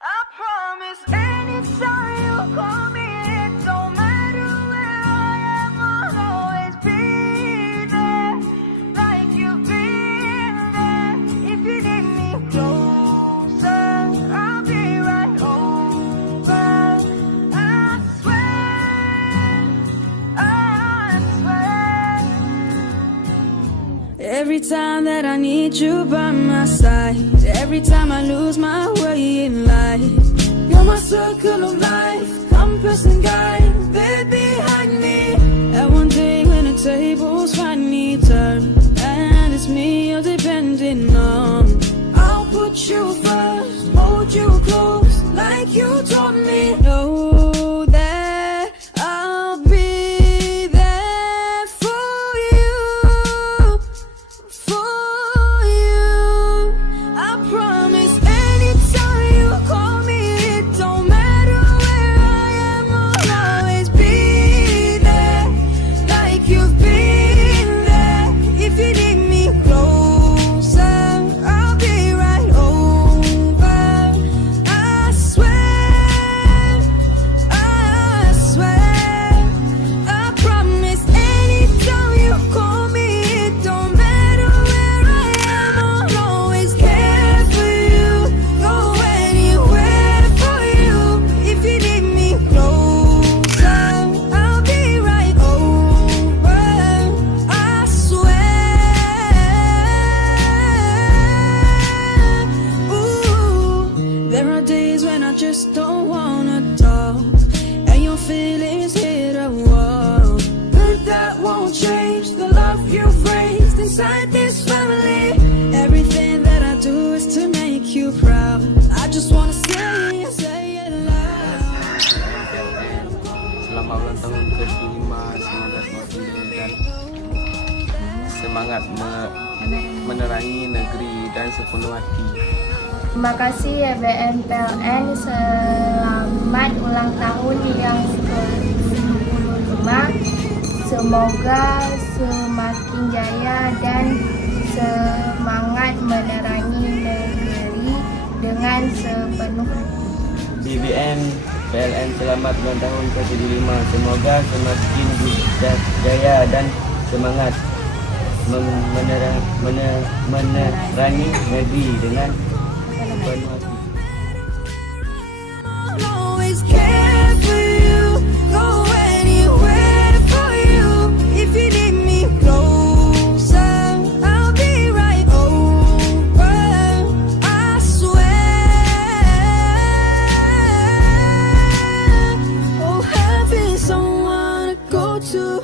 I promise anytime you call me, it don't matter where I am, I'll always be there, like you've been there. If you need me closer, I'll be right over. I swear, I swear. Every time that I need you by my side, every time I lose my way in life, you're my circle of life, compass and guide, there behind me. And one day when the tables finally turn, and it's me you're depending on, I'll put you first, hold you close, like you taught me. Know that I'll be there for you, for you. I promise anytime you call me, it don't matter where I am, I'll always be there, like you've been there. If you need me closer, I'll be right over. I swear, I swear. I promise anytime you call me, it don't matter where I am, I'll always care for you, go anywhere for you. If you need me closer, I'll be right over. I swear. Ooh, there are days when I just don't wanna talk, and your feelings hit a wall, but that won't change the love you've raised inside this family. Everything that I do is to make you proud. I just wanna say it loud. Selamat ulang tahun ke-5, semoga semakin jaya dan semangat menerangi negeri dan sepenuh hati. Terima kasih YBM PLN, selamat ulang tahun yang ke-75. Semoga semakin jaya dan semangat menerangi negeri dengan sepenuh hati. YBM PLN selamat ulang tahun ke-75. Semoga semakin jaya dan semangat menerangi negeri dengan sepenuh hati. I'll always care for you, go anywhere for you. If you need me closer, I'll be right over. I swear. Oh, having someone to go to.